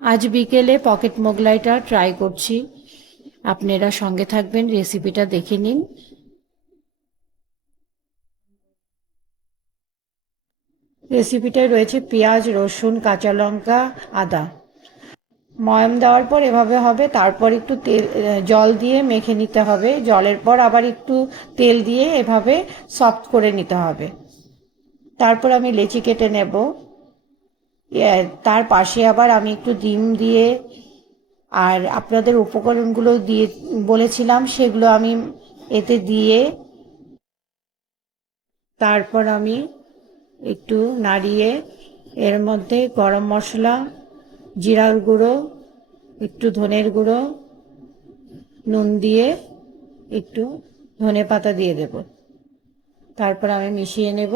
আজ বিকেলে pocket মোগলাইটা try করছি। আপনারা সঙ্গে থাকবেন, রেসিপিটা দেখে নিন। রেসিপিটায় রয়েছে পেঁয়াজ, রসুন, কাঁচা লঙ্কা, আদা। ময়াম দেওয়ার পর এভাবে হবে, তারপর একটু তেল জল দিয়ে মেখে নিতে হবে, জলের পর আবার একটু তেল দিয়ে এভাবে সফট করে নিতে হবে। তারপর আমি লেচি কেটে নেব। তার পাশে আবার আমি একটু ডিম দিয়ে আর আপনাদের উপকরণগুলো দিয়ে বলেছিলাম, সেগুলো আমি এতে দিয়ে তারপর আমি একটু নাড়িয়ে এর মধ্যে গরম মশলা, জিরার গুঁড়ো, একটু ধনের গুঁড়ো, নুন দিয়ে একটু ধনে পাতা দিয়ে দেব। তারপর আমি মিশিয়ে নেব।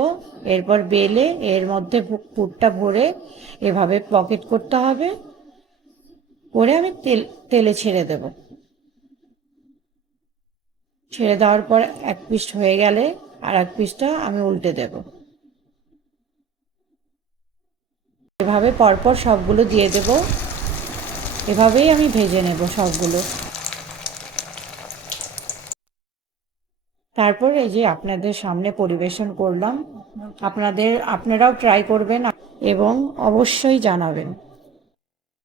এরপর বেলে এর মধ্যে পুরটা ভরে এভাবে পকেট করতে হবে, করে আমি তেলে ছেড়ে দেব। ছেড়ে দেওয়ার পর এক পিস হয়ে গেলে আর এক পিসটা আমি উল্টে দেব। এভাবে পরপর সবগুলো দিয়ে দেব। এভাবেই আমি ভেজে নেব সবগুলো। তারপর এই যে আপনাদের সামনে পরিবেশন করলাম। আপনারাও ট্রাই করবেন এবং অবশ্যই জানাবেন।